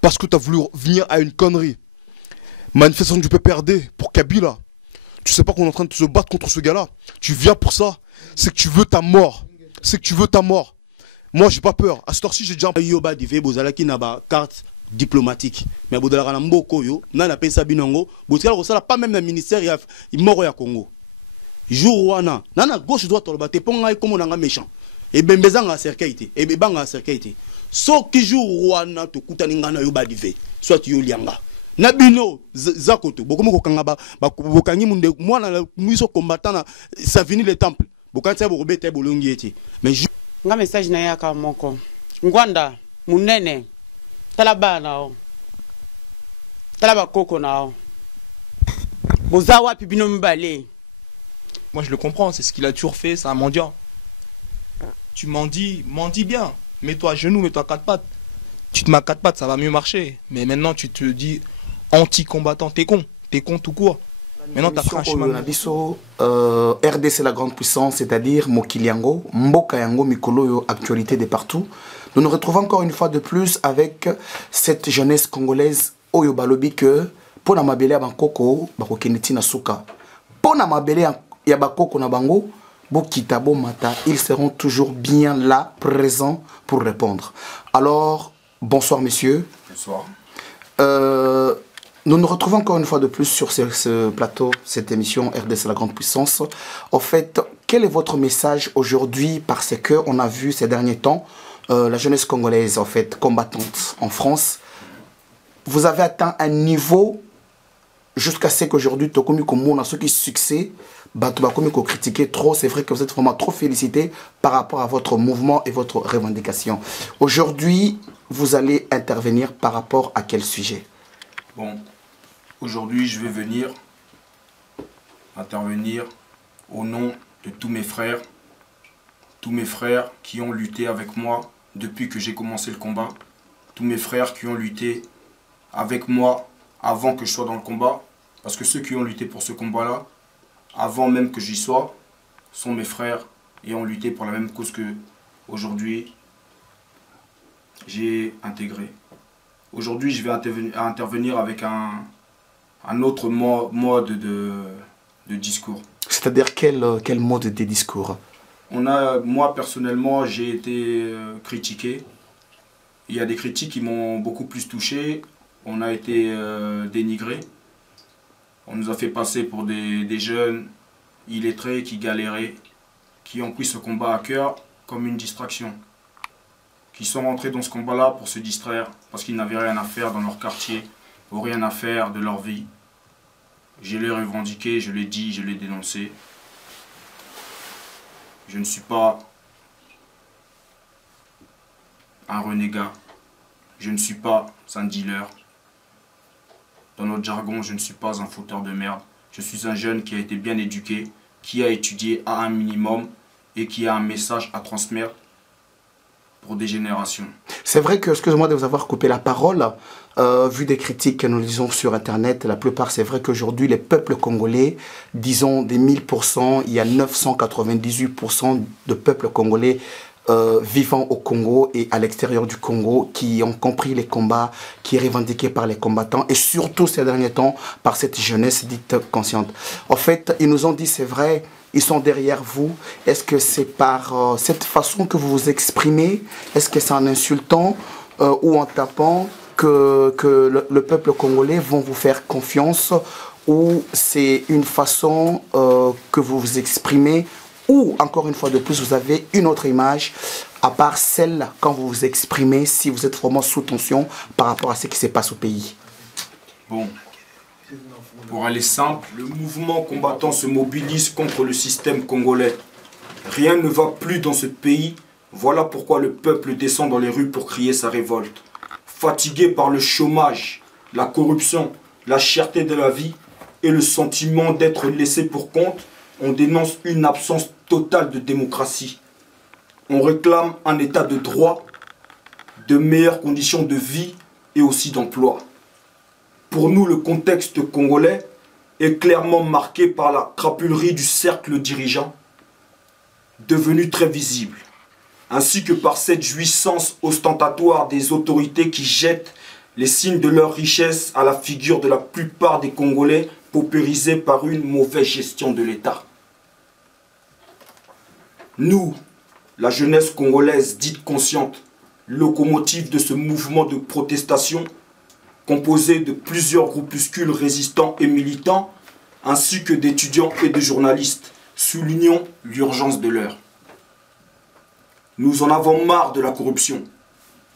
parce que tu as voulu venir à une connerie. Manifestation du PPRD pour Kabila. Tu sais pas qu'on est en train de se battre contre ce gars-là. Tu viens pour ça. C'est que tu veux ta mort. C'est que tu veux ta mort. Moi, j'ai pas peur. À cette heure-ci, j'ai déjà... Yoba divé bozala ki na ba carte diplomatique. Mais bodala na mboko yo, na na pesa binongo, botikala ko sala pas même na ministère ya moro ya Congo. Jour wana, na gauche droite to te ponga comme on nga méchant. Et bembezanga cercueil et bebanga cercueil. So ki jour wana to kutani ngana yoba divé, soit yo lianga. Nabino zakoto bokomo ko kanga ba bokangi munde mwana mwiso combattant na Savini le temple. Bokantia borobete bolongi eti. Mais nga message na yaka moko ngwanda munene talaba nao talaba koko nao boza wapi bino mibale. Moi je le comprends, c'est ce qu'il a toujours fait, c'est un mendiant. Tu mendis bien, mets-toi à genoux, mets-toi à quatre pattes. Tu te mets à quatre pattes, ça va mieux marcher. Mais maintenant tu te dis anti-combattant, t'es con tout court. Maintenant, tu as franchement. RDC, la grande puissance, c'est-à-dire Mokiliango, Mbokayango, Mikolo, actualité de partout. Nous nous retrouvons encore une fois de plus avec cette jeunesse congolaise, Oyo Balobi, que pour la mabele à Bangkoko, Bakokeneti Nasuka. Pour la mabele à Bangkoko, Nabango, Bokitabo Mata, ils seront toujours bien là, présents pour répondre. Alors, bonsoir, messieurs. Bonsoir. Nous nous retrouvons encore une fois de plus sur ce plateau, cette émission RDC la grande puissance. En fait, quel est votre message aujourd'hui? Parce qu'on a vu ces derniers temps la jeunesse congolaise, en fait, combattante en France. Vous avez atteint un niveau jusqu'à ce qu'aujourd'hui, on a ceux qui succès, critiquer trop. C'est vrai que vous êtes vraiment trop félicité par rapport à votre mouvement et votre revendication. Aujourd'hui, vous allez intervenir par rapport à quel sujet? Bon, aujourd'hui, je vais venir intervenir au nom de tous mes frères qui ont lutté avec moi depuis que j'ai commencé le combat, tous mes frères qui ont lutté avec moi avant que je sois dans le combat, parce que ceux qui ont lutté pour ce combat-là, avant même que j'y sois, sont mes frères et ont lutté pour la même cause que aujourd'hui j'ai intégré. Aujourd'hui, je vais intervenir avec un autre mode de discours. C'est-à-dire quel mode de discours? Moi, personnellement, j'ai été critiqué. Il y a des critiques qui m'ont beaucoup plus touché. On a été dénigrés. On nous a fait passer pour des jeunes illettrés qui galéraient, qui ont pris ce combat à cœur comme une distraction. Qui sont rentrés dans ce combat-là pour se distraire, parce qu'ils n'avaient rien à faire dans leur quartier, ou rien à faire de leur vie. Je l'ai revendiqué, je l'ai dit, je l'ai dénoncé. Je ne suis pas un renégat, je ne suis pas un dealer. Dans notre jargon, je ne suis pas un fauteur de merde. Je suis un jeune qui a été bien éduqué, qui a étudié à un minimum et qui a un message à transmettre pour des générations. C'est vrai que, excusez-moi de vous avoir coupé la parole, vu des critiques que nous lisons sur Internet, la plupart, c'est vrai qu'aujourd'hui, les peuples congolais, disons des 1000%, il y a 998% de peuples congolais vivant au Congo et à l'extérieur du Congo, qui ont compris les combats, qui est revendiqué par les combattants, et surtout ces derniers temps, par cette jeunesse dite consciente. En fait, ils nous ont dit, c'est vrai, ils sont derrière vous. Est-ce que c'est par cette façon que vous vous exprimez? Est-ce que c'est en insultant ou en tapant que le peuple congolais vont vous faire confiance? Ou c'est une façon que vous vous exprimez? Ou encore une fois de plus, vous avez une autre image à part celle quand vous vous exprimez, si vous êtes vraiment sous tension par rapport à ce qui se passe au pays? Bon. Pour aller simple, le mouvement combattant se mobilise contre le système congolais. Rien ne va plus dans ce pays. Voilà pourquoi le peuple descend dans les rues pour crier sa révolte. Fatigué par le chômage, la corruption, la cherté de la vie et le sentiment d'être laissé pour compte, on dénonce une absence totale de démocratie. On réclame un état de droit, de meilleures conditions de vie et aussi d'emploi. Pour nous, le contexte congolais est clairement marqué par la crapulerie du cercle dirigeant, devenu très visible, ainsi que par cette jouissance ostentatoire des autorités qui jettent les signes de leur richesse à la figure de la plupart des Congolais paupérisés par une mauvaise gestion de l'État. Nous, la jeunesse congolaise dite consciente, locomotive de ce mouvement de protestation, composé de plusieurs groupuscules résistants et militants, ainsi que d'étudiants et de journalistes, soulignons l'urgence de l'heure. Nous en avons marre de la corruption,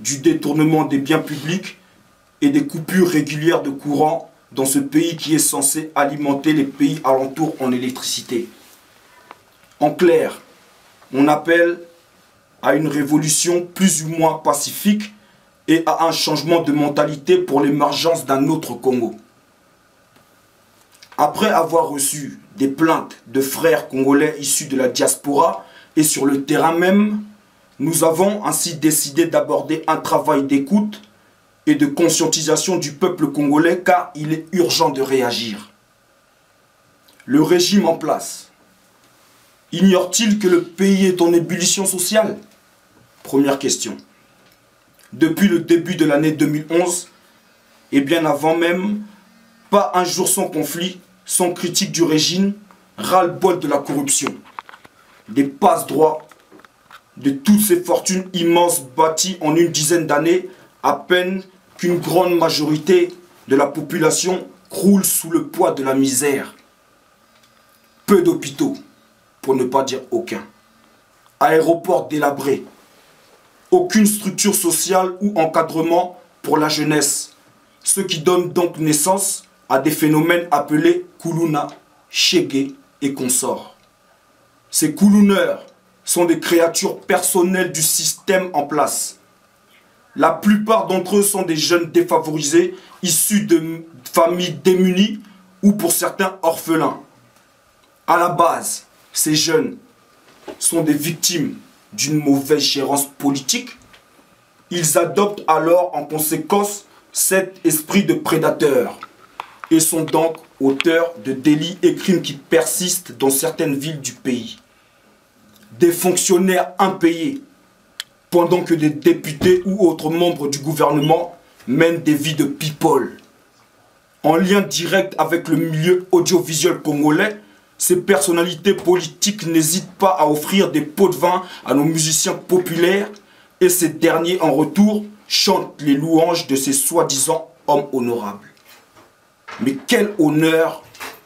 du détournement des biens publics et des coupures régulières de courant dans ce pays qui est censé alimenter les pays alentours en électricité. En clair, on appelle à une révolution plus ou moins pacifique et à un changement de mentalité pour l'émergence d'un autre Congo. Après avoir reçu des plaintes de frères congolais issus de la diaspora et sur le terrain même, nous avons ainsi décidé d'aborder un travail d'écoute et de conscientisation du peuple congolais car il est urgent de réagir. Le régime en place ignore-t-il que le pays est en ébullition sociale? Première question. Depuis le début de l'année 2011, et bien avant même, pas un jour sans conflit, sans critique du régime, ras-le-bol de la corruption, des passe-droits, de toutes ces fortunes immenses bâties en une dizaine d'années, à peine qu'une grande majorité de la population croule sous le poids de la misère. Peu d'hôpitaux, pour ne pas dire aucun. Aéroports délabrés. Aucune structure sociale ou encadrement pour la jeunesse. Ce qui donne donc naissance à des phénomènes appelés Kuluna, Shege et consorts. Ces Kuluneurs sont des créatures personnelles du système en place. La plupart d'entre eux sont des jeunes défavorisés, issus de familles démunies ou pour certains orphelins. À la base, ces jeunes sont des victimes d'une mauvaise gérance politique. Ils adoptent alors en conséquence cet esprit de prédateur et sont donc auteurs de délits et crimes qui persistent dans certaines villes du pays. Des fonctionnaires impayés, pendant que des députés ou autres membres du gouvernement mènent des vies de people. En lien direct avec le milieu audiovisuel congolais, ces personnalités politiques n'hésitent pas à offrir des pots de vin à nos musiciens populaires et ces derniers en retour chantent les louanges de ces soi-disant hommes honorables. Mais quel honneur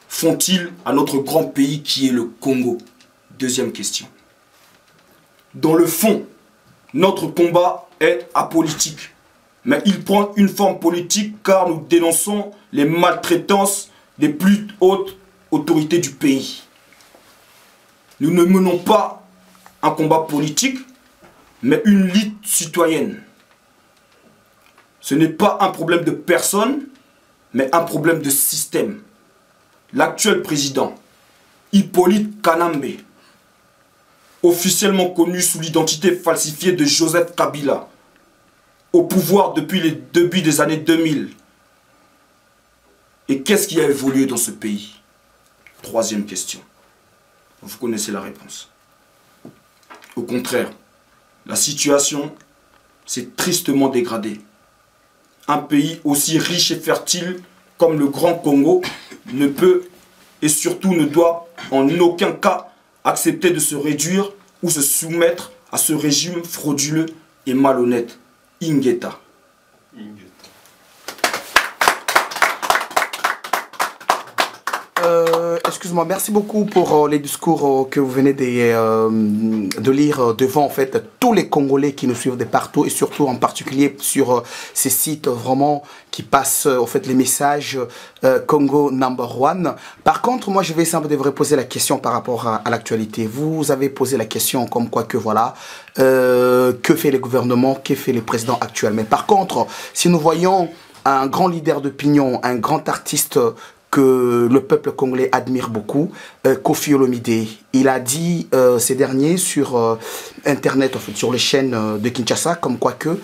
font-ils à notre grand pays qui est le Congo? Deuxième question. Dans le fond, notre combat est apolitique, mais il prend une forme politique car nous dénonçons les maltraitances des plus hautes autorités du pays. Nous ne menons pas un combat politique, mais une lutte citoyenne. Ce n'est pas un problème de personne, mais un problème de système. L'actuel président, Hippolyte Kanambe, officiellement connu sous l'identité falsifiée de Joseph Kabila, au pouvoir depuis les débuts des années 2000. Et qu'est-ce qui a évolué dans ce pays? Troisième question. Vous connaissez la réponse. Au contraire, la situation s'est tristement dégradée. Un pays aussi riche et fertile comme le Grand Congo ne peut et surtout ne doit en aucun cas accepter de se réduire ou se soumettre à ce régime frauduleux et malhonnête. Ingeta. Excuse-moi, merci beaucoup pour les discours que vous venez de lire devant en fait tous les Congolais qui nous suivent de partout et surtout en particulier sur ces sites vraiment qui passent en fait les messages Congo number one. Par contre, moi je vais simple de vous reposer la question par rapport à l'actualité. Vous avez posé la question comme quoi que voilà, que fait le gouvernement, que fait le président actuel. Mais par contre, si nous voyons un grand leader d'opinion, un grand artiste que le peuple congolais admire beaucoup, Koffi Olomide. Il a dit ces derniers sur Internet, en fait, sur les chaînes de Kinshasa, comme quoi que,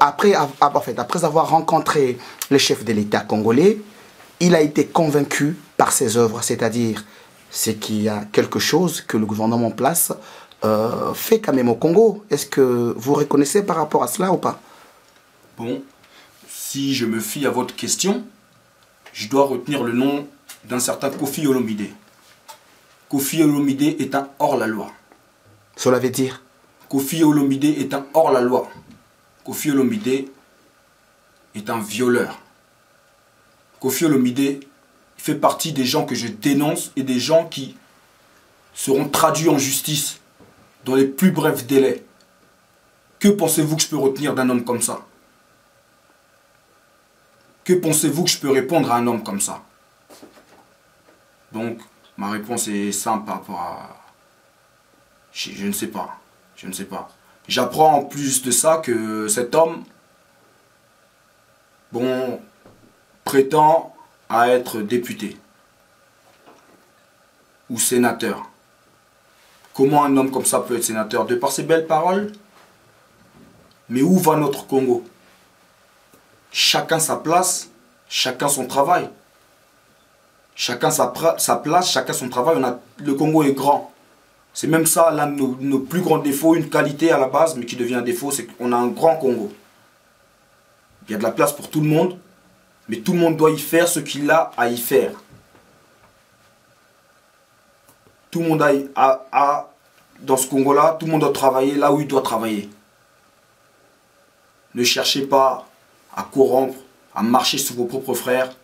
après avoir rencontré le chef de l'État congolais, il a été convaincu par ses œuvres, c'est-à-dire c'est qu'il y a quelque chose que le gouvernement en place fait quand même au Congo. Est-ce que vous reconnaissez par rapport à cela ou pas? Bon, Si je me fie à votre question, je dois retenir le nom d'un certain Kofi Olomide. Kofi Olomide est un hors-la-loi. Cela veut dire? Kofi Olomide est un hors-la-loi. Kofi Olomide est un violeur. Kofi Olomide fait partie des gens que je dénonce et des gens qui seront traduits en justice dans les plus brefs délais. Que pensez-vous que je peux retenir d'un homme comme ça? Que pensez-vous que je peux répondre à un homme comme ça? Donc, ma réponse est simple par rapport à... Je ne sais pas. Je ne sais pas. J'apprends en plus de ça que cet homme, bon, prétend à être député ou sénateur. Comment un homme comme ça peut être sénateur? De par ses belles paroles? Mais où va notre Congo? Chacun sa place, chacun son travail. Chacun sa place, chacun son travail. Le Congo est grand. C'est même ça l'un de nos plus grands défauts, une qualité à la base, mais qui devient un défaut, c'est qu'on a un grand Congo. Il y a de la place pour tout le monde, mais tout le monde doit y faire ce qu'il a à y faire. Tout le monde dans ce Congo-là, tout le monde doit travailler là où il doit travailler. Ne cherchez pas à corrompre, à marcher sur vos propres frères,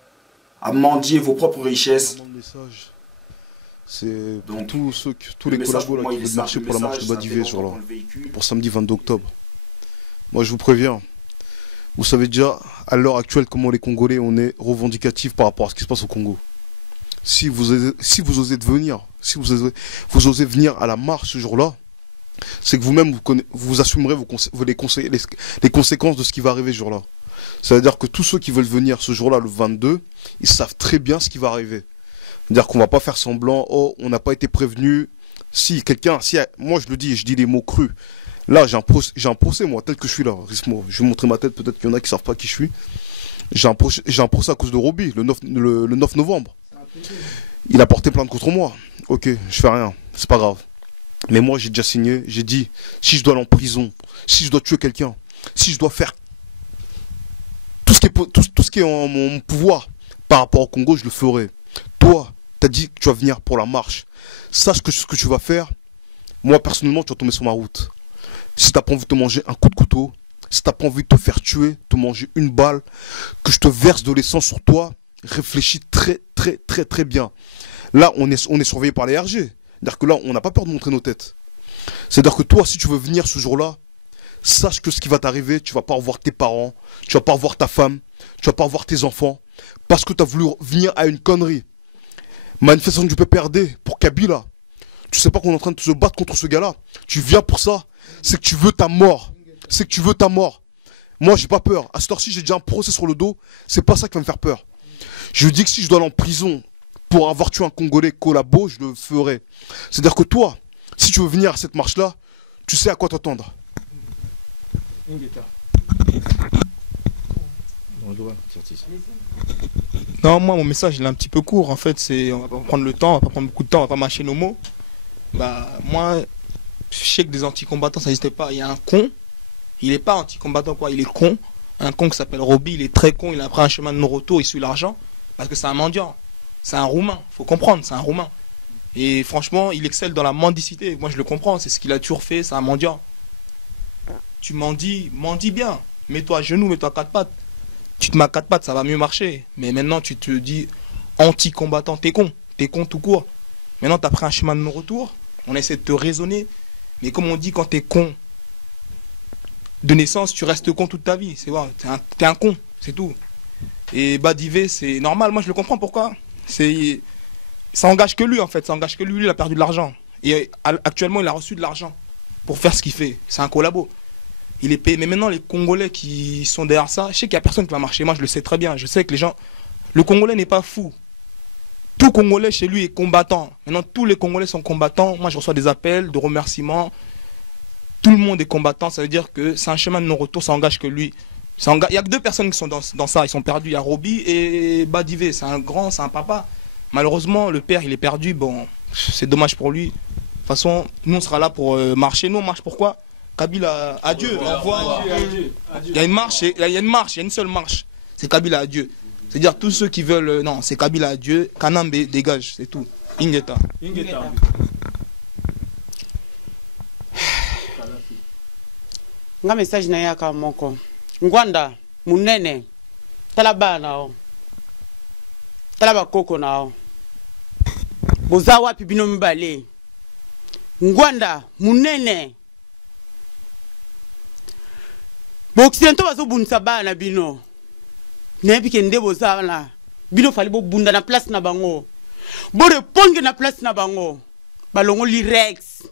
à mendier vos propres richesses. C'est pour tous les collabos qui veulent marcher pour la marche de Badivé ce jour-là, pour samedi 22 octobre. Moi je vous préviens, vous savez déjà à l'heure actuelle comment les Congolais on est revendicatifs par rapport à ce qui se passe au Congo. Si vous osez vous osez venir à la marche ce jour-là, c'est que vous-même vous assumerez les conséquences de ce qui va arriver ce jour-là. Ça veut dire que tous ceux qui veulent venir ce jour-là, le 22, ils savent très bien ce qui va arriver. C'est-à-dire qu'on va pas faire semblant, oh, on n'a pas été prévenu. Moi je le dis, je dis les mots crus. Là, j'ai un procès, moi, tel que je suis là. Rismo, je vais montrer ma tête, peut-être qu'il y en a qui savent pas qui je suis. J'ai un procès à cause de Roby, le 9 novembre. Il a porté plainte contre moi. Ok, je fais rien, c'est pas grave. Mais moi, j'ai déjà signé, j'ai dit, si je dois aller en prison, si je dois tuer quelqu'un, si je dois faire tout ce qui est en mon pouvoir par rapport au Congo, je le ferai. Toi, tu as dit que tu vas venir pour la marche. Sache que ce que tu vas faire, moi, personnellement, tu vas tomber sur ma route. Si tu n'as pas envie de te manger un coup de couteau, si tu n'as pas envie de te faire tuer, te manger une balle, que je te verse de l'essence sur toi, réfléchis très bien. Là, on est surveillé par les RG. C'est-à-dire que là, on n'a pas peur de montrer nos têtes. C'est-à-dire que toi, si tu veux venir ce jour-là, sache que ce qui va t'arriver, tu vas pas revoir tes parents, tu vas pas revoir ta femme, tu vas pas revoir tes enfants, parce que tu as voulu venir à une connerie. Manifestation du PPRD pour Kabila. Tu sais pas qu'on est en train de se battre contre ce gars-là. Tu viens pour ça. C'est que tu veux ta mort. C'est que tu veux ta mort. Moi, j'ai pas peur. À cette heure-ci, j'ai déjà un procès sur le dos. C'est pas ça qui va me faire peur. Je dis que si je dois aller en prison pour avoir tué un Congolais collabo, je le ferai. C'est-à-dire que toi, si tu veux venir à cette marche-là, tu sais à quoi t'attendre. Non, moi, mon message, il est un petit peu court. En fait, on va pas prendre le temps, on va pas prendre beaucoup de temps, on va pas mâcher nos mots. Bah, moi, je sais que des anti-combattants, ça n'existait pas. Il y a un con, il est pas anti-combattant, quoi, il est con. Un con qui s'appelle Roby, il est très con, il a pris un chemin de non-retour, il suit l'argent. Parce que c'est un mendiant. C'est un Roumain, faut comprendre, c'est un Roumain. Et franchement, il excelle dans la mendicité. Moi, je le comprends, c'est ce qu'il a toujours fait, c'est un mendiant. Tu mendis bien. Mets-toi à genoux, mets-toi à quatre pattes. Tu te mets à quatre pattes, ça va mieux marcher. Mais maintenant, tu te dis anti-combattant, t'es con tout court. Maintenant, tu as pris un chemin de non-retour. On essaie de te raisonner. Mais comme on dit, quand t'es con de naissance, tu restes con toute ta vie. C'est vrai, t'es un con, c'est tout. Et Badivé, c'est normal. Moi, je le comprends pourquoi. Ça engage que lui, en fait. Ça engage que lui. Lui, il a perdu de l'argent. Et actuellement, il a reçu de l'argent pour faire ce qu'il fait. C'est un collabo. Il est payé. Mais maintenant, les Congolais qui sont derrière ça, je sais qu'il n'y a personne qui va marcher. Moi, je le sais très bien. Je sais que les gens... Le Congolais n'est pas fou. Tout Congolais chez lui est combattant. Maintenant, tous les Congolais sont combattants. Moi, je reçois des appels de remerciements. Tout le monde est combattant. Ça veut dire que c'est un chemin de non-retour. Ça engage que lui. Il n'y a que deux personnes qui sont dans ça. Ils sont perdus. Il y a Roby et Badivé. C'est un grand, c'est un papa. Malheureusement, le père, il est perdu. Bon, c'est dommage pour lui. De toute façon, nous, on sera là pour marcher. Nous, on marche pourquoi? Kabila, adieu. Au revoir. Il y a une marche, il y a une seule marche. c'est Kabila à Dieu. C'est-à-dire tous ceux qui veulent, non, c'est Kabila à Dieu, Kanambe dégage, c'est tout. Ingeta. Nga message na yaka moko. Ngwanda, munene, talaba nao. Talaba koko nao. Bozawa pibino mbale. Ngwanda, munene. Bo Occidentaux bazo bunsa bana bino. Nebi kende bozawa na. Bino fali bo bunda na place na bango. Bo reponge na place na bango. Balongo li Rex.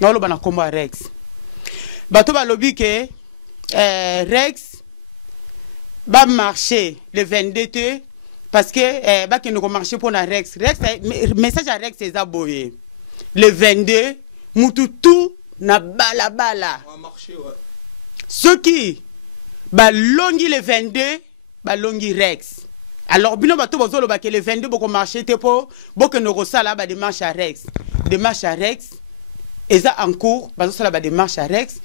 Nalo bana komba Rex. Bato balobi ke Rex ba marcher le 22 parce que ba kende ko marcher pour na Rex. Rex message à Rex c'est aboye. Le 22 mututu na bala bala. On va marcher ouais. Ceux qui ba longi le 22 ba longi Rex. Alors bino bato bozolo ba ke le 22 boko marcher te po boko no sala ba démarche à Rex. Démarche à Rex. Eza en cours, parce que la démarche à Rex.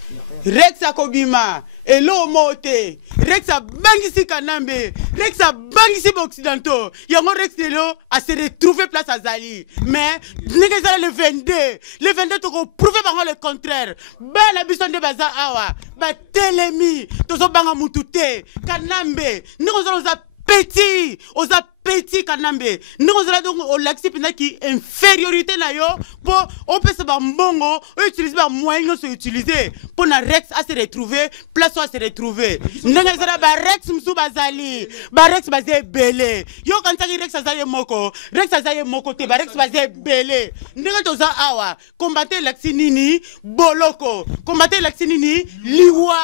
Rex a kobima, et l'eau moté. Rex a bangisi Kanambe. Rex a bangisi Occidentaux. Yango Rex de l'eau a se retrouvé place à Zali. Mais, n'est-ce pas le 22. Le 22, tu peux prouver par le contraire. Ben, la bison de Baza Awa. Ba telemi. Tozo banga mutute. Kanambe. Nous allons petit, aux appétits Kanambe. Nous allons donc au laxipina qui infériorité na yo pour on peut se bongo utiliser ba moyen se utiliser pour na Rex à se retrouver place à se retrouver. Nous allons ba Rex msu bazali, ba Rex bazé belé. Yo quand ça Rex azaye moko, Rex azaye moko te ba Rex bazé belé. Nous allons awa combattre laxinini boloko, combattre laxinini liwa,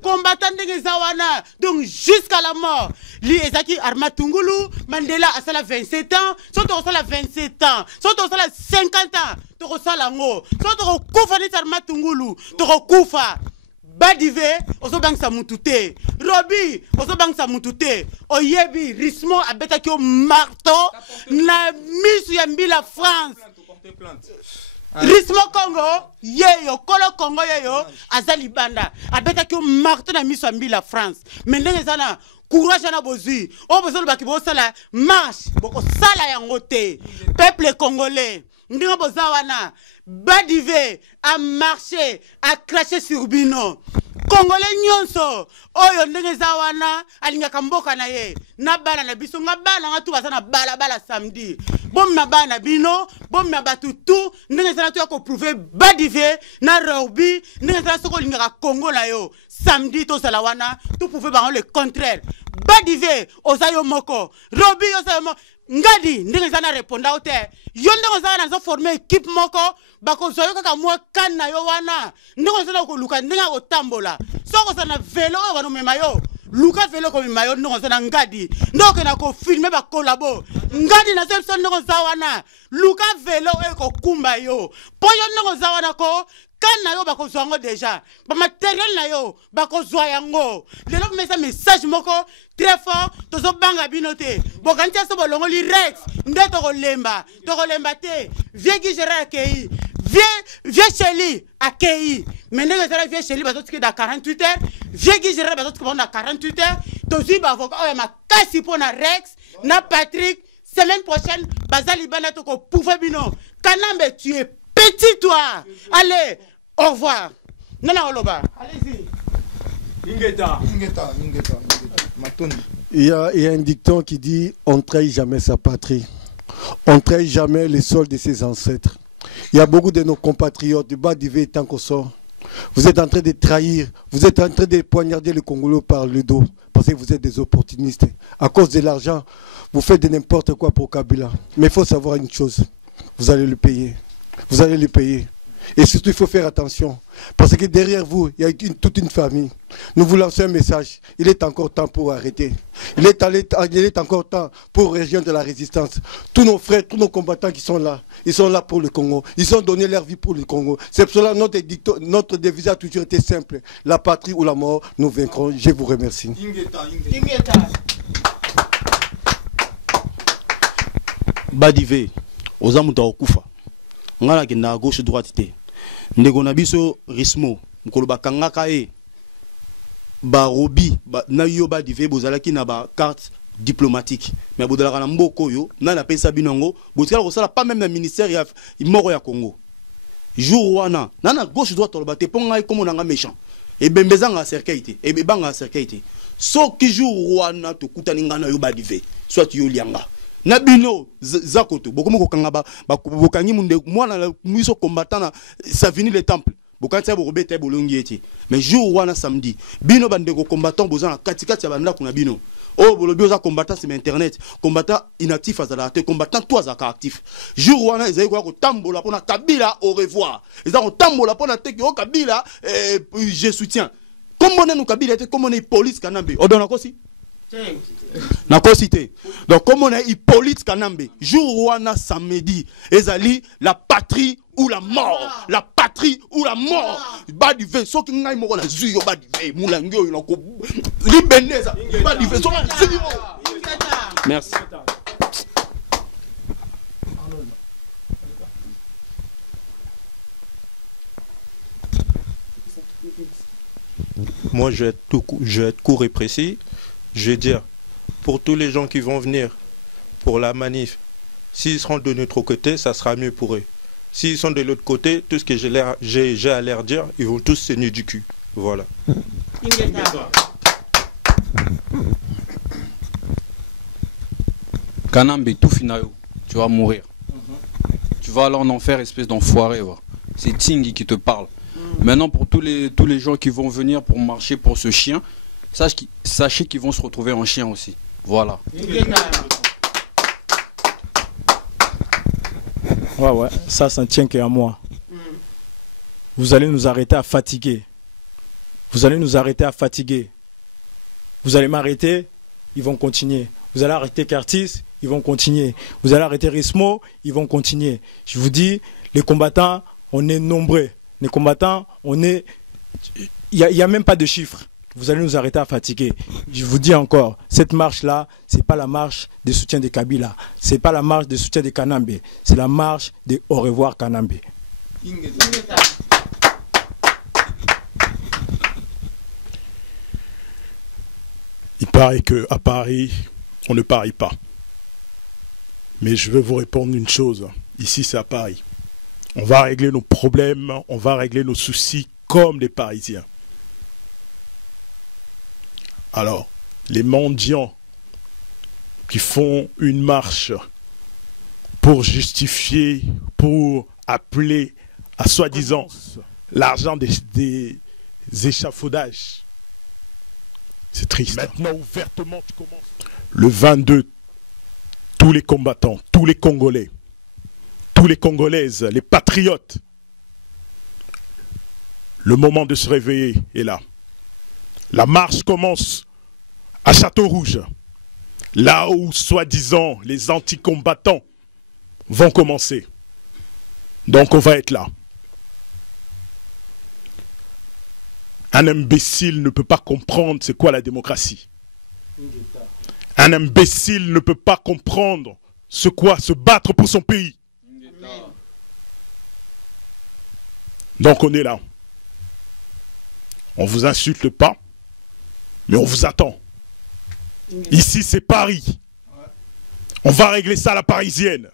combattant de zawana donc jusqu'à la mort. Li ezaki Armatungulu Mandela a sala 27 ans, soit on sala 27 ans, soit on sala 50 ans, to sala ngo, soit on kufa ni Armatungulu, to kufa. Badive, oso bang sa mutute. Robi, oso bang sa mutute. Oyebi, Rismo a beta ki o marto na misu ya mbila France. Rismo Congo, yeyo, Kolo Congo yeyo, azali banda. A beta ki o marto na misu ya mbila France. Mendenge sana courage na bozi. O besoin ba ki bo sala marche, boko sala yango te. Peuple congolais, ndinga bozawana. Badive a marché, a craché sur Bino. Congolais nyonso, oyo ndenge zawana, alinga kamboka na ye. Na bala na biso, nga bala nga tu basana bala samedi. Bom na bana Bino, bom na batutu, ndenge zana tu yako prouver Badive, na Robi, ndenge zana soko linga Congo na yo. Samedi to salawana, tu pouvez baron le contraire. Badive, osayo moko, Robi osayo moko. Ngadi ndenge zana reponda ote yonde ko zana zo former équipe moko bako zoyo kaka mwa kana yo wana ndenge zana ko luka ndenge ko tambola soko zana vélo ko no memayo luka vélo ko memayo ndenge zana ngadi ndoko na ko filmer ba collabo ngadi na seso ndenge zawana luka vélo e ko kumba yo po yo ndenge zawana ko kana yo bako zwango déjà ba matériel na yo bako zwa yango lelo message moko très fort tozo banga binote bokantia so bolongo li Rex nde to kolemba te vieux Gérard akei vieux Chéli akei mais ndenge zara vieux Chéli bazo tiki da 48 heures vieux Gérard bazo tiki na 48 heures tozi ba avocat oya makasi pona Rex na Patrick semaine prochaine bazali bana to ko pouvoir bino Kanambe tu es petit toi allez au revoir nana oloba allez-y Ingeta. Il y a un dicton qui dit on ne trahit jamais sa patrie, on ne trahit jamais les sols de ses ancêtres. Il y a beaucoup de nos compatriotes du Badive tant qu'on sort. Vous êtes en train de trahir, vous êtes en train de poignarder le Congolais par le dos parce que vous êtes des opportunistes. À cause de l'argent, vous faites de n'importe quoi pour Kabila. Mais il faut savoir une chose, vous allez le payer. Vous allez le payer. Et surtout, il faut faire attention. Parce que derrière vous, il y a toute une famille. Nous vous lançons un message. Il est encore temps pour arrêter. Il est encore temps pour rejoindre la résistance. Tous nos frères, tous nos combattants qui sont là, ils sont là pour le Congo. Ils ont donné leur vie pour le Congo. C'est pour cela que notre devise a toujours été simple. La patrie ou la mort, nous vaincrons. Je vous remercie. Badive, ozamuta okufa. Ngala kenda gauche droite te. Ndeko na biso Rismo, mkolo bakangaka e. barobi na yo badive bozalaki na ba carte diplomatique mais bodalaka na mboko yo na pesa binongo botikala kosala pas même na ministère ya moko ya Congo jour wana na gauche droite toloba te ponga comme on nga méchant et bembezanga cercueil te et bebanga cercueil te soki jour wana to kutani ngana yo badive soit yo lianga na bino zakoto bokomo kokanga bokangi munde mwana mwiso combattant na Savini le temple bokantia borobete bolongi ete mais jour wana samedi bino bandeko combattant bozana katikati ya banda kuna bino oh bolobi oza combattant sur internet combattant inactif azala te combattant toi azaka actif jour wana ezali ko tambola pona Kabila au revoir ezali ko tambola pona teki o Kabila je soutiens comme on nous Kabila était comme on est police Kanambe odona kosi na cité. Donc comme on a Hippolyte Kanambe, jour wana samedi, ezali la patrie ou la mort, la patrie ou la mort. Ba du vin, so ki ngai moko na zuyo ba du vin, mulangyo yo ko libeneza, ba du vin, so na zuyo. Merci. Moi je vais être court et précis. Je vais dire, pour tous les gens qui vont venir pour la manif, s'ils seront de notre côté, ça sera mieux pour eux. S'ils sont de l'autre côté, tout ce que j'ai à leur dire, ils vont tous se nuer du cul. Voilà. Kanambe, tout finalement, tu vas mourir. Tu vas aller en enfer, espèce d'enfoiré. C'est Tingy qui te parle. Maintenant, pour tous les gens qui vont venir pour marcher pour ce chien, sachez qu'ils vont se retrouver en chien aussi. Voilà. Ouais, ça ne tient qu'à moi. Vous allez nous arrêter à fatiguer. Vous allez nous arrêter à fatiguer. Vous allez m'arrêter, ils vont continuer. Vous allez arrêter Curtis, ils vont continuer. Vous allez arrêter Rismo, ils vont continuer. Je vous dis, les combattants, on est nombreux. Les combattants, on est... Il n'y a même pas de chiffres. Vous allez nous arrêter à fatiguer. Je vous dis encore, cette marche-là, ce n'est pas la marche de soutien de Kabila. Ce n'est pas la marche de soutien de Kanambe. C'est la marche de au revoir Kanambe. Il paraît qu'à Paris, on ne parie pas. Mais je veux vous répondre une chose. Ici, c'est à Paris. On va régler nos problèmes, on va régler nos soucis comme les Parisiens. Alors, les mendiants qui font une marche pour justifier, pour appeler à soi-disant l'argent des échafaudages, c'est triste. Maintenant, ouvertement, tu commences. Le 22, tous les combattants, tous les Congolais, tous les Congolaises, les patriotes, le moment de se réveiller est là. La marche commence à Château-Rouge, là où, soi-disant, les anti-combattants vont commencer. Donc on va être là. Un imbécile ne peut pas comprendre c'est quoi la démocratie. Un imbécile ne peut pas comprendre ce quoi se battre pour son pays. Donc on est là. On ne vous insulte pas, mais on vous attend. Ici, c'est Paris. On va régler ça à la parisienne.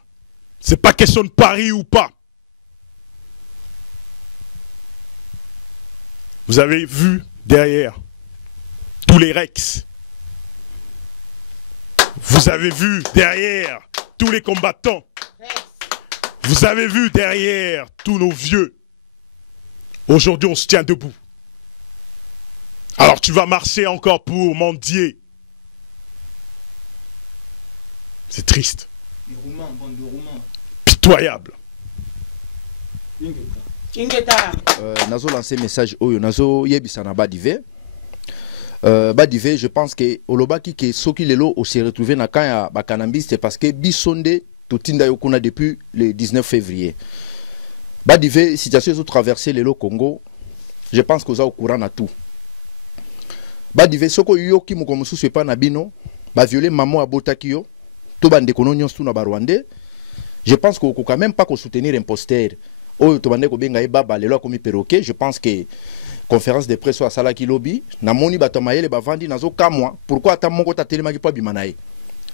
C'est pas question de Paris ou pas. Vous avez vu derrière tous les Rex. Vous avez vu derrière tous les combattants. Vous avez vu derrière tous nos vieux. Aujourd'hui, on se tient debout. Alors tu vas marcher encore pour mendier. C'est triste. Pitoyable. Nazo lancé message oyo nazo yebisana Badive. Badive, je pense que olobaki que soki lelo o se retrouver na kanya bakanambi c'est parce que bisonde totinda yokuna depuis le 19 février. Badive, situation ont traversé lelo Congo. Je pense que vous êtes au courant de tout. Badive, soko yoki mukomusu se pa na bino, ba violer maman abotaki yo, to bande kono nyonso na Rwandais. Je pense qu'on peut quand même pas soutenir imposteur. oyo tobande ko benga baba lelo komi perroquet. Je pense que conférence de presse à Salaki Lobby na moni bato mayele bavandi nazo kamwa pourquoi ata moko ta telemaki po bimanaye.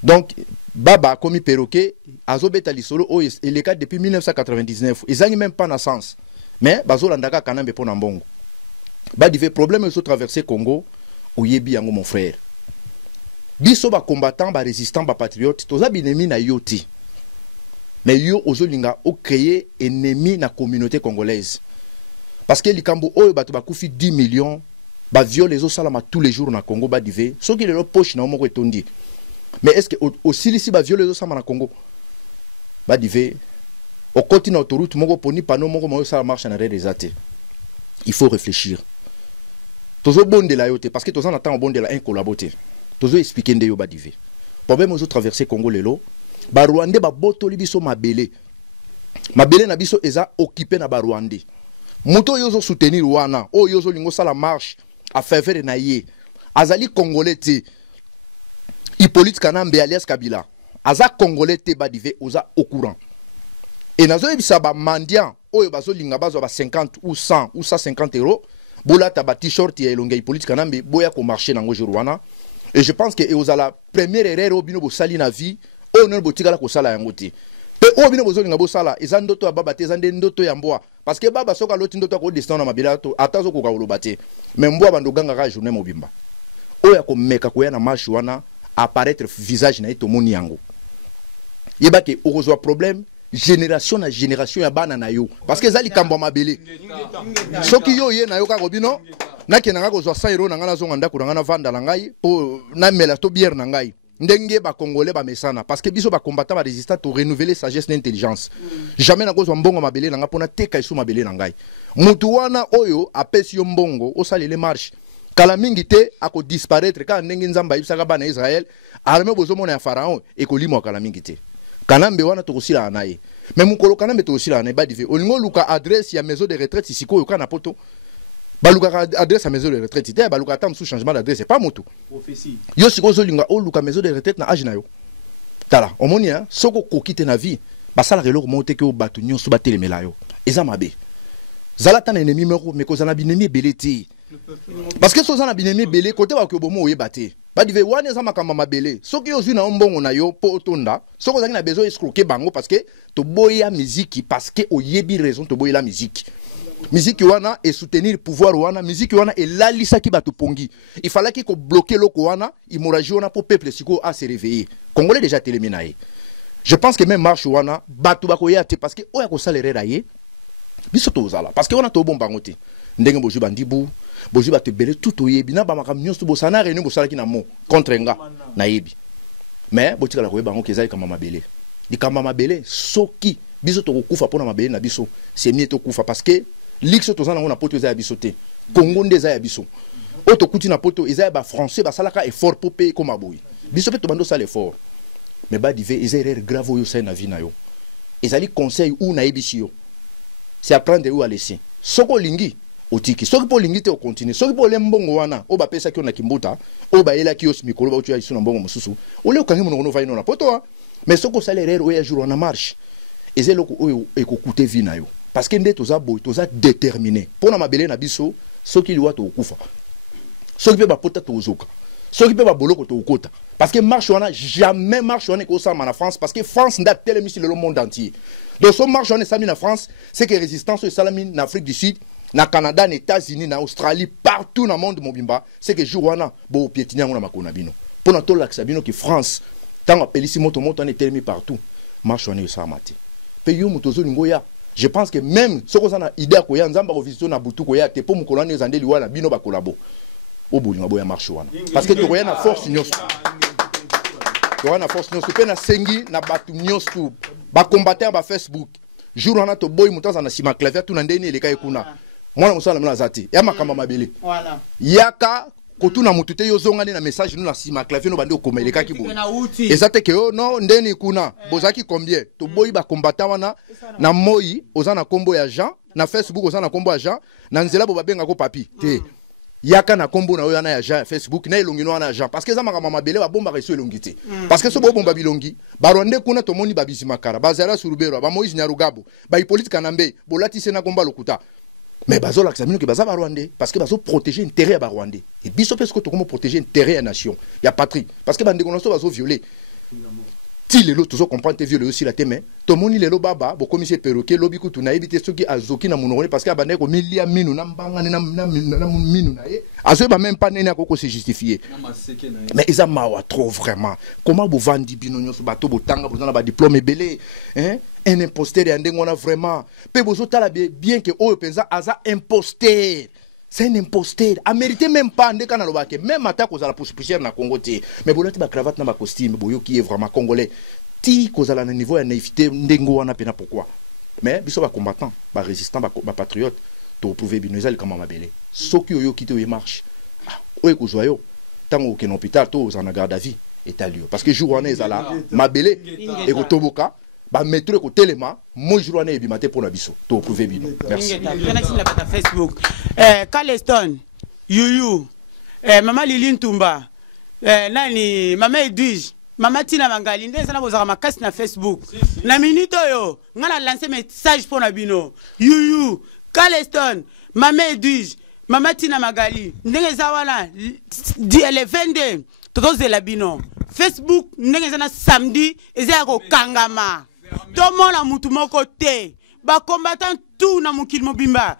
Donc baba komi perroquet azobeta lisolo oyo le cas depuis 1999 ezangi même pas na sens mais bazolandaka kanambe pona mbongo badive problème ezo traverser Congo oyebi yango mon frère biso ba combattant ba résistant ba patriote toza binemi na yoti mais yo ozolinga o créer ennemi na communauté congolaise parce que likambo oyo bato bakufi 10 millions ba viole ezo salama tous les jours na Congo badive soki lelo poche na moko etondi. Mais est-ce que aussi ici ba viole ezo salama na Congo badive au côté na autoroute moko poni pano moko ça marche na réalisate. Il faut réfléchir. Tozo bonde la yote parce que tozo attend bonde la un collaborer. Tozo expliquer ndeyo badive. Problème ozo traverser Congo lelo. Ba Rwandais ba botoli biso mabele. Mabele na biso eza occupé na ba Rwandais. Muto yozo soutenir wana, o yozo lingo sala marche a faveur na ye. Azali congolais te. Hippolyte Kanambe alias Kabila. Aza congolais te badive oza au courant. Et nazo ebisa ba mandian oyo bazo linga bazo ba 50 ou 100 ou 150 euros. Bola ta ba t-shirt ya elonga Hippolyte Kanambe boya ko marcher nango jourwana. Et je pense que eoza la première erreur obino bo sali na vie. O non botika la ko sala yango te. Pe o bino bozo linga bo sala eza ndoto ya baba te eza ndoto ya mboa parce que baba soka loti ndoto ko destin na mabila to atazo ko ka bate mais mboa bando ganga ka journée mobimba o ya ko meka ko ya na marche wana apparaître visage na ito moni yango yeba ke okozwa problème génération na génération ya bana na yo parce que zali kambo mabele soki yo ye na yo ka robino na kenanga ko zwa 100 euros na ngana zonga ndako na ngana vanda la ngai po na mela to bière na ngai ndenge ba congolais ba mesana parce que biso ba combattant ba résistant to renouveler sagesse et intelligence jamais na kozwa mbongo mabele nga pona teka isu mabele na ngai mutu wana oyo apesi yo mbongo osalele marche kala mingi te ako disparaître ka ndenge nzamba yibisaka bana Israël armée bozo mona ya pharaon e ko limwa kala mingi te kanambe wana to kosila na ye mais mukolo kanambe to kosila na ba dive olingo luka adresse ya maison de retraite ici ko kana poto baluka adresse à maison de retraite te baluka tam sous changement d'adresse c'est pas moto prophétie yo siko zolinga o luka maison de retraite na age na yo tala omonia soko kokite na vie basala relo monte ke o batu nyonso batelemela yo eza mabe zalata na ennemi moko mais kozana binemi beleti parce que sozana binemi belé côté ba ko bomo oyebate ba dive wana eza makamba mabele soki ozwi na mbongo na yo po otonda soko zaki na besoin escroquer bango parce que to boya musique parce que oyebi raison to boya la musique. Musique wana et soutenir pouvoir wana musique wana et la lisa ki batu pongi il fallait qu'il bloquer loko wana hémorragie wana pour peuple siko à se réveiller congolais déjà téléminaé je pense que même marche wana batu bakoya te parce que oya ko salerera ye biso to zala parce que wana to bomba ngote ndenge boju bandibu boju batu belé tout oyebi na ba makam nyonso bo sana réunion bo salaki na mo contre nga na yebi mais botika la ko bango kezali kama mabele di kama mabele soki biso to kufa pona mabele na biso c'est mieux to kufa parce que l'Ix tozana na poto za bisoté Congo ndeza ya biso auto kuti na poto eza ba français ba salaka effort pour payer comme aboyi biso pe to bando sala effort mais ba dive eza erreur grave yo sa na vie na yo ezali conseil ou na ebisi yo c'est apprendre ou à laisser soko lingi otiki soki po lingi te o continue soki po lembongo wana o ba pesa ki na kimbuta o ba yela ki os mikolo ba utu ya isu na mbongo mususu o le okangi mono no va ino na poto mais soko sala erreur o ya jour na marche ezelo ko ekokute vie na yo parce que nde toza boy toza déterminé pona mabele na biso soki liwa to okufa soki pe ba pota to ozoka soki pe ba boloko to okota parce que marche wana jamais marche wana ko sa na France parce que France nda telemi sur le monde entier donc so marche wana sami na France c'est que résistance et salami na Afrique du Sud na Canada na États-Unis na Australie partout dans le monde mobimba c'est que jour wana bo piétiner ngona makona bino pona to laksa bino que France tant appelisi moto moto na telemi partout marche wana sa mate pe yo motozo lingoya. Je pense que même ce qu'on a idée à quoi nzamba visiter na butu ko ya te po mukolani ezandeli wana bino ba kolabo o bolinga boya marche wana parce que to koya na force nyonso to wana force nyonso pe na sengi na batu nyonso ba combattre ba Facebook jour wana to boy mutanza na sima clavier tu na ndeni eleka ekuna mwana musala mna zati ya makamba mabele voilà yaka kotuna mutute yo zonga na message nous na sima clavier no bande okomeleka ki bo ezate ke yo no ndeni kuna bozaki combien to boy ba combattant wana na moi ozana kombo ya Jean na Facebook ozana kombo ya Jean na nzela bo babenga ko papi te yaka na kombo na oyo na agent Facebook na elongi no na agent parce que za makama mabele ba bomba reso elongi te parce que so bo bomba bilongi ba Rwanda kuna to moni ba bizimakara ba Zara Surubero ba Moïse Nyarugabo ba Hippolyte Kanambe bolati sena komba lokuta mais bazo la examiner que baza ba Rwandais parce que bazo protéger intérêt ba Rwandais et biso parce que to comment protéger intérêt à nation ya patrie parce que bande konoso bazo violer ti lelo tozo comprendre te violer aussi la teme to moni lelo baba bo commissaire perroquet lobi kutu na ebité soki azoki na munongoni parce que bande ko milia minu na mbanga na minu na ye azo ba même pas nena ko se justifier mais ils a mawa trop vraiment comment bo vandi bino nyoso bato botanga bozana ba diplôme belé hein un imposteur et ndengona vraiment pe bozo tala bien que o penza aza imposteur. C'est un imposteur. A mérité même pas ndeka na lobake même attaque aux la poussière na Congo té. Mais bolati ba cravate na ba costume boyo qui est vraiment congolais. Ti kozala na niveau ya naïveté ndengo wana pena pourquoi. Mais biso ba combattant, ba résistant, ba patriote to prouver bino ezali kama mabele. Soki oyo kité oyo marche. Oyo kozwa yo tango ke hôpital to aux na garde à vie etalio parce que jour wana ezala mabele et ko toboka ba mettre ko telema moi jour wana ebimate pour na biso to prouver bino. Merci. Facebook. Caleston, Yuyu, Maman Lili Ntumba, Nani, Maman Edwige, Maman Tina Mangali, Ndezana bozara makasi na Facebook. Na minute yo, ngana lancer message pour Nabino. Yuyu, Caleston, Maman Edwige, Maman Tina Mangali, Ndezana wana le 22 Toto Zelabino. Facebook Ndezana samedi ezako kangama. Tomo la mutu moko te. Ba combattant tout na mukil mobimba.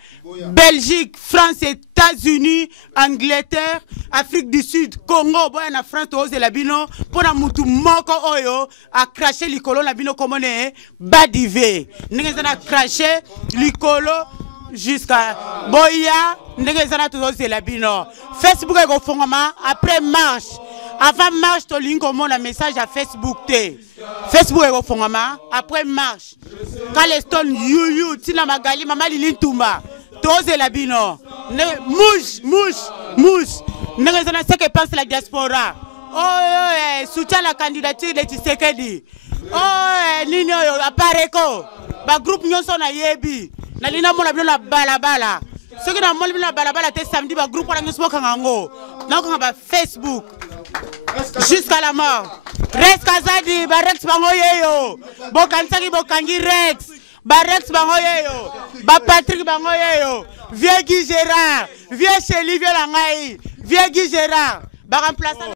Belgique, France, États-Unis, Angleterre, Afrique du Sud, Congo, boya na France to la bino pour na mutu moko oyo a craché likolo la bino komone badive. Ndenge zana craché likolo jusqu'à boya ndenge zana to la bino. Facebook e go fongama après marche. Avant marche, tu as un message à Facebook. Facebook est au fond, après marche. Caleston, Yuyu, Tina Magali, Maman Lili Ntumba. Tose la bino. Mouche. Ne raisonnez pas ce que pense la diaspora. Oh, soutient la candidature de Tshisekedi. Oh, Nino, Apareko. Ba groupe Nyonso na Yebi. Na Lina Mona Bino la balabala. Ceux qui n'ont pas la balabala, c'est samedi, ba groupe pour Nyonso Kangango. Donc, on va Facebook. Jusqu'à la mort. Rex Kazadi, Barex Bangoyeyo. Bokansaki Bokangi Rex. Barex Bangoyeyo. Patrick Bangoyeyo. Vieux Guy Gérard. Vieux Chéli, vieux Langaï. Vieux Guy Gérard. Remplaçant.